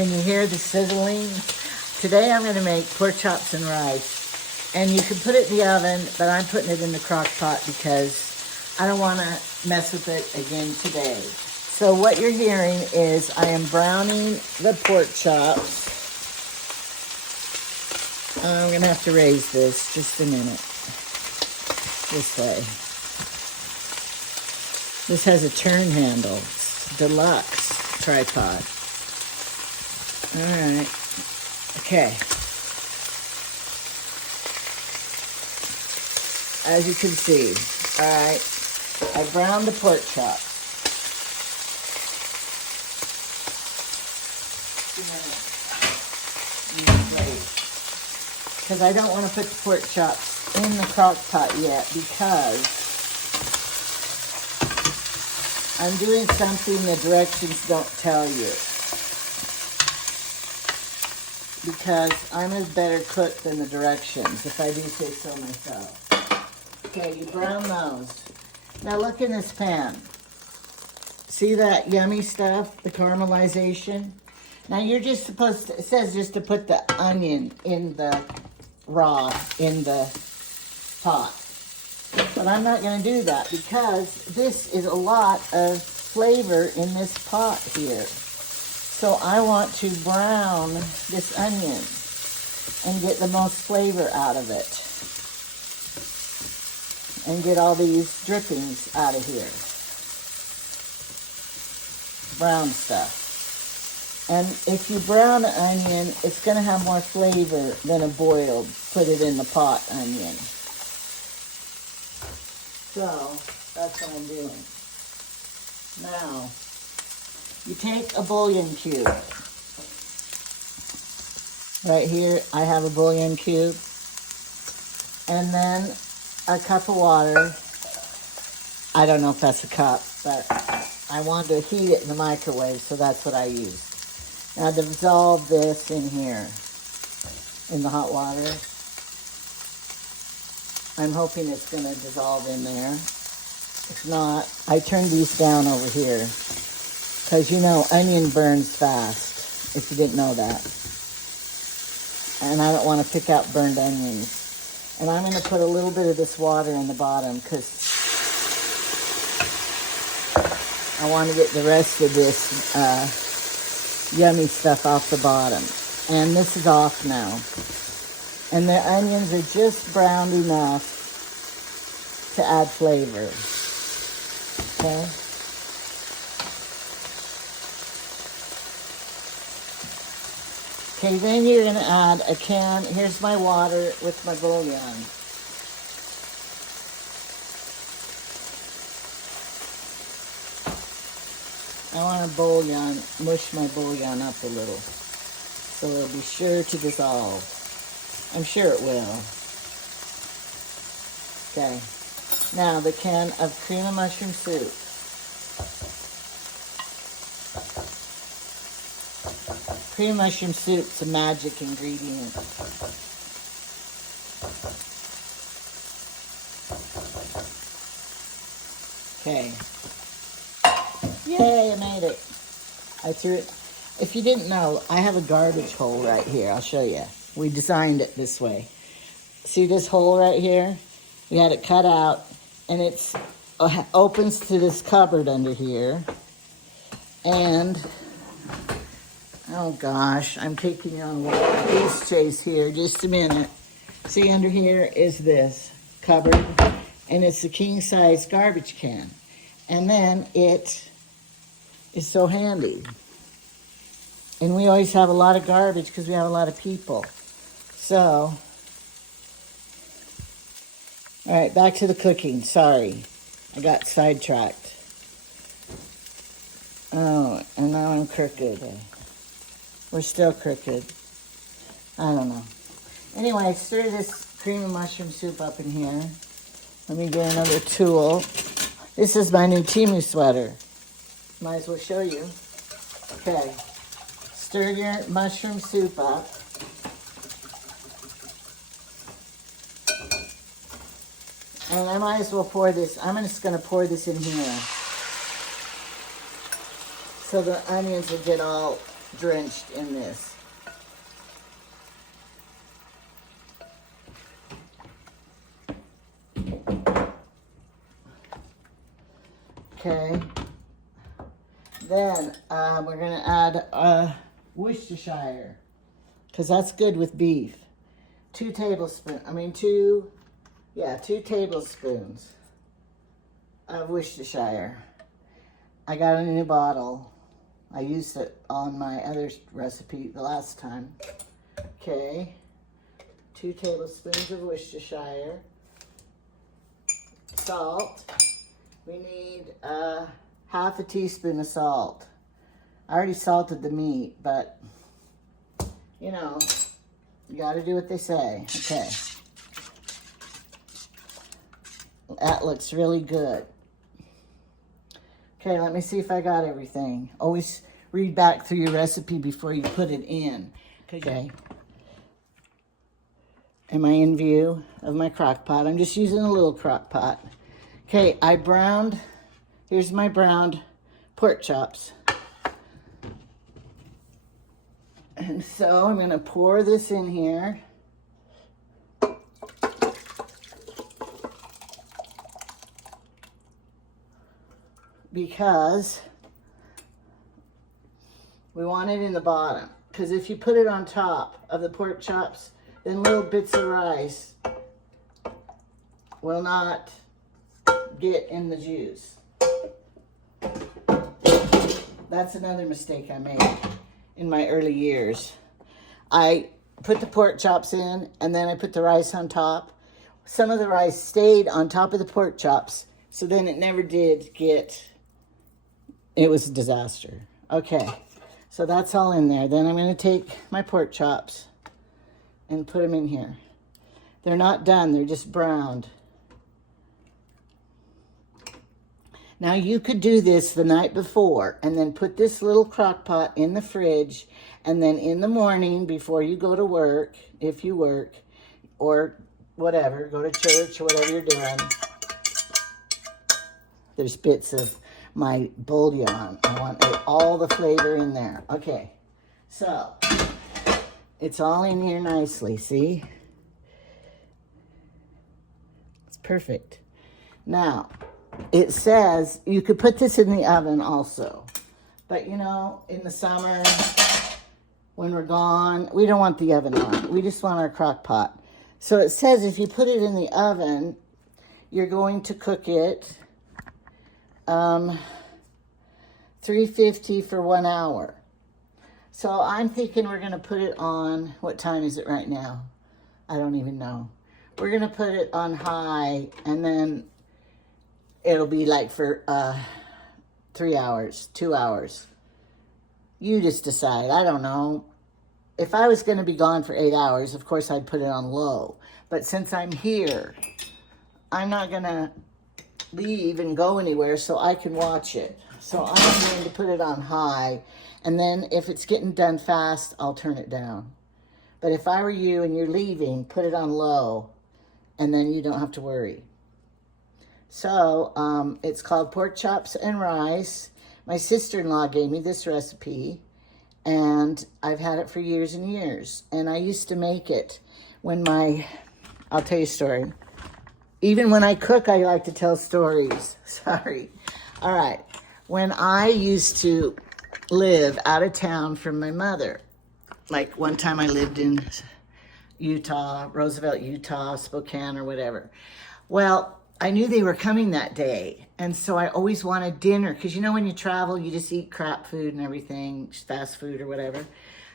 Can you hear the sizzling? Today I'm going to make pork chops and rice. And you can put it in the oven, but I'm putting it in the crock pot because I don't want to mess with it again today. So what you're hearing is I am browning the pork chops. I'm going to have to raise this just a minute. This way. This has a turn handle. It's deluxe tripod. All right. Okay. As you can see, all right, I browned the pork chop. Because I don't want to put the pork chops in the crock pot yet because I'm doing something the directions don't tell you. Because I'm a better cook than the directions, if I do say so myself. Okay, you brown those. Now look in this pan. See that yummy stuff, the caramelization? Now you're just supposed to, it says just to put the onion in the raw, in the pot. But I'm not gonna do that because this is a lot of flavor in this pot here. So I want to brown this onion and get the most flavor out of it. And get all these drippings out of here. Brown stuff. And if you brown an onion, it's going to have more flavor than a boiled, put it in the pot onion. So, that's what I'm doing. Now, you take a bouillon cube. Right here, I have a bouillon cube. And then a cup of water. I don't know if that's a cup, but I wanted to heat it in the microwave, so that's what I used. Now dissolve this in here, in the hot water. I'm hoping it's going to dissolve in there. If not, I turned these down over here. Because you know, onion burns fast, if you didn't know that. And I don't want to pick out burned onions. And I'm going to put a little bit of this water in the bottom because I want to get the rest of this yummy stuff off the bottom. And this is off now. And the onions are just browned enough to add flavor. Okay? Okay, then you're going to add a can. Here's my water with my bouillon. I want to bouillon, mush my bouillon up a little. So it'll be sure to dissolve. I'm sure it will. Okay. Now the can of cream of mushroom soup. Cream of mushroom soup's a magic ingredient. Okay. Yay, I made it. I threw it. If you didn't know, I have a garbage hole right here. I'll show you. We designed it this way. See this hole right here? We had it cut out, and it opens to this cupboard under here. And oh gosh, I'm taking you on a goose chase here. Just a minute. See, under here is this cupboard, and it's a king size garbage can. And then it is so handy. And we always have a lot of garbage because we have a lot of people. So, all right, back to the cooking. Sorry, I got sidetracked. Oh, and now I'm crooked. We're still crooked. I don't know. Anyway, stir this cream of mushroom soup up in here. Let me get another tool. This is my new Timu sweater. Might as well show you. Okay. Stir your mushroom soup up. And I might as well pour this. I'm just going to pour this in here. So the onions will get all drenched in this. Okay. Then we're gonna add Worcestershire, because that's good with beef. 2 tablespoons of Worcestershire. I got it in a bottle. I used it on my other recipe the last time. Okay, 2 tablespoons of Worcestershire. Salt. We need half a teaspoon of salt. I already salted the meat, but you know, you gotta do what they say. Okay. That looks really good. Okay, let me see if I got everything. Always read back through your recipe before you put it in. Okay. Am I in view of my crock pot? I'm just using a little crock pot. Okay, here's my browned pork chops. And so I'm gonna pour this in here. Because we want it in the bottom. Because if you put it on top of the pork chops, then little bits of rice will not get in the juice. That's another mistake I made in my early years. I put the pork chops in and then I put the rice on top. Some of the rice stayed on top of the pork chops, so then it never did get, it was a disaster. Okay, so that's all in there. Then I'm gonna take my pork chops and put them in here. They're not done, they're just browned. Now you could do this the night before and then put this little crock pot in the fridge, and then in the morning before you go to work, if you work, or whatever, go to church or whatever you're doing. There's bits of my bouillon. I want all the flavor in there. Okay, so it's all in here nicely, see? It's perfect. Now, it says you could put this in the oven also. But you know, in the summer, when we're gone, we don't want the oven on. We just want our crock pot. So it says if you put it in the oven, you're going to cook it 350 for 1 hour. So I'm thinking we're gonna put it on, what time is it right now? I don't even know. We're gonna put it on high, and then it'll be like for 3 hours, 2 hours. You just decide, I don't know. If I was gonna be gone for 8 hours, of course I'd put it on low. But since I'm here, I'm not gonna leave and go anywhere so I can watch it. So I'm going to put it on high, and then if it's getting done fast, I'll turn it down. But if I were you and you're leaving, put it on low, and then you don't have to worry. So it's called pork chops and rice. My sister-in-law gave me this recipe, and I've had it for years and years. And I used to make it when I'll tell you a story. Even when I cook, I like to tell stories. Sorry. All right. When I used to live out of town from my mother, like one time I lived in Utah, Roosevelt, Utah, Spokane or whatever. Well, I knew they were coming that day. And so I always wanted dinner, because you know when you travel, you just eat crap food and everything, fast food or whatever.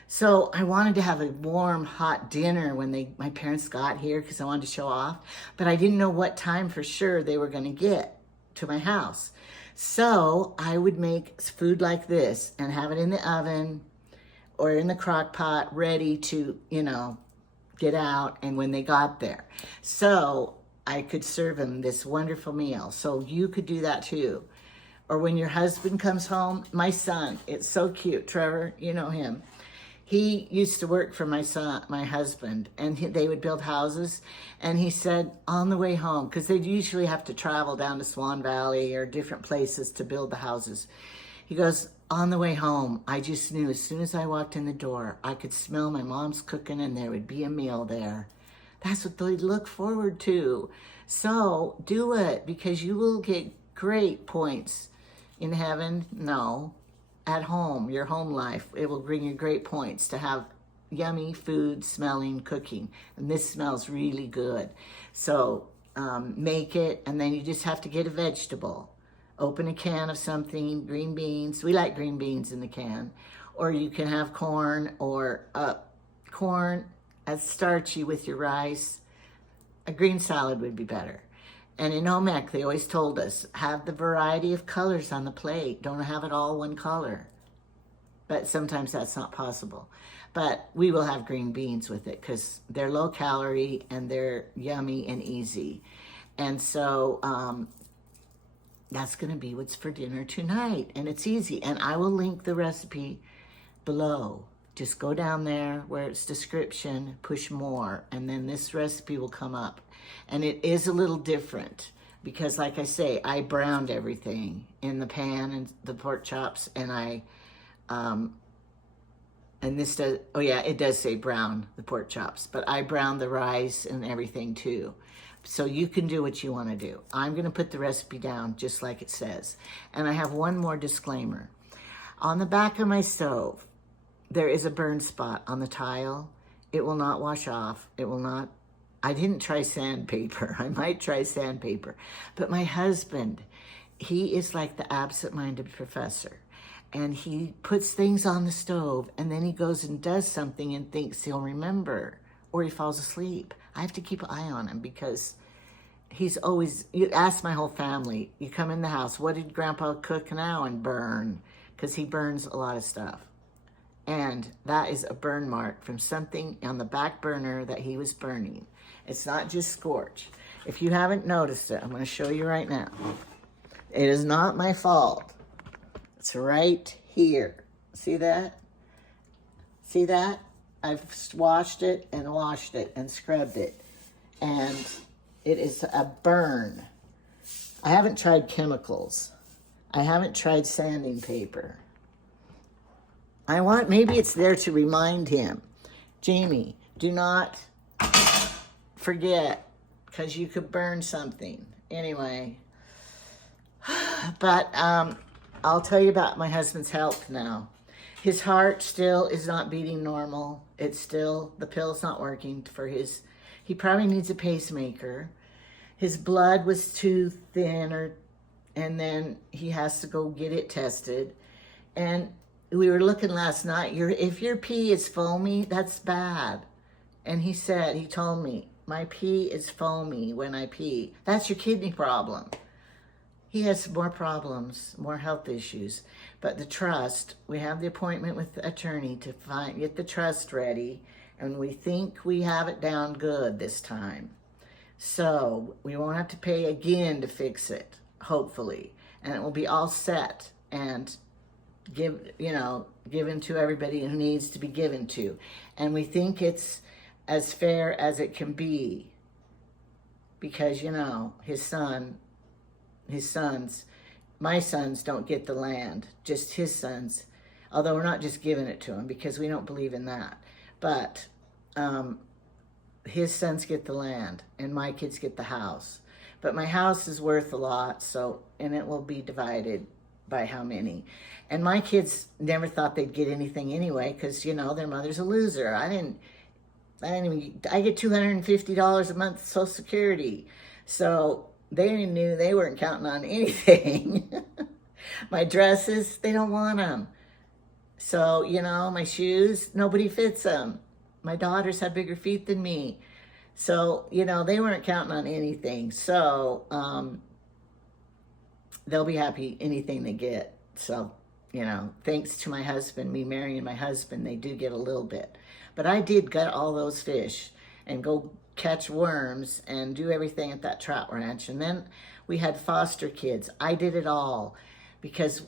So I wanted to have a warm, hot dinner when my parents got here, because I wanted to show off. But I didn't know what time for sure they were going to get to my house. So I would make food like this and have it in the oven or in the crock pot ready to, you know, get out and when they got there. So I could serve them this wonderful meal. So you could do that too. Or when your husband comes home, my son, it's so cute, Trevor, you know him. He used to work for my husband, and they would build houses. And he said on the way home, because they'd usually have to travel down to Swan Valley or different places to build the houses. He goes, On the way home, I just knew as soon as I walked in the door, I could smell my mom's cooking and there would be a meal there. That's what they look forward to. So do it, because you will get great points in heaven. No, at home, your home life, it will bring you great points to have yummy food, smelling, cooking. And this smells really good. So make it, and then you just have to get a vegetable. Open a can of something, green beans. We like green beans in the can. Or you can have corn, or corn as starchy with your rice. A green salad would be better. And in home ec, they always told us, have the variety of colors on the plate. Don't have it all one color. But sometimes that's not possible. But we will have green beans with it because they're low calorie and they're yummy and easy. And so that's going to be what's for dinner tonight. And it's easy. And I will link the recipe below. Just go down there where it's description, push more, and then this recipe will come up. And it is a little different because, like I say, I browned everything in the pan and the pork chops, and and this does, oh yeah, it does say brown the pork chops, but I browned the rice and everything too. So you can do what you want to do. I'm going to put the recipe down just like it says. And I have one more disclaimer. On the back of my stove, there is a burn spot on the tile. It will not wash off. It will not. I didn't try sandpaper. I might try sandpaper. But my husband, he is like the absent-minded professor. And he puts things on the stove, and then he goes and does something and thinks he'll remember, or he falls asleep. I have to keep an eye on him because he's always, you ask my whole family, you come in the house, what did Grandpa cook now and burn? Because he burns a lot of stuff. And that is a burn mark from something on the back burner that he was burning. It's not just scorch. If you haven't noticed it, I'm going to show you right now. It is not my fault. It's right here. See that? See that? I've washed it and scrubbed it. And it is a burn. I haven't tried chemicals. I haven't tried sanding paper. Maybe it's there to remind him. Jamie, do not forget, because you could burn something. Anyway, but I'll tell you about my husband's health now. His heart still is not beating normal. It's still, the pill's not working for his, he probably needs a pacemaker. His blood was too thin, and then he has to go get it tested. And we were looking last night, if your pee is foamy, that's bad. And he told me, my pee is foamy when I pee. That's your kidney problem. He has more problems, more health issues. But the trust, we have the appointment with the attorney to get the trust ready, and we think we have it down good this time. So we won't have to pay again to fix it, hopefully. And it will be all set and given to everybody who needs to be given to. And we think it's as fair as it can be because, my sons don't get the land, just his sons, although we're not just giving it to him because we don't believe in that. But his sons get the land and my kids get the house. But my house is worth a lot, and it will be divided by how many. And my kids never thought they'd get anything anyway because, their mother's a loser. I get $250 a month Social Security. So they knew they weren't counting on anything. My dresses, they don't want them. So, my shoes, nobody fits them. My daughters have bigger feet than me. So, they weren't counting on anything. So, they'll be happy anything they get. So, thanks to my husband, me marrying my husband, they do get a little bit. But I did gut all those fish and go catch worms and do everything at that trout ranch. And then we had foster kids. I did it all because,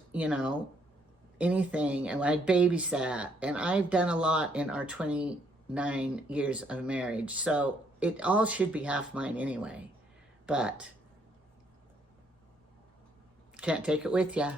anything. And I babysat. And I've done a lot in our 29 years of marriage. So it all should be half mine anyway. But can't take it with ya.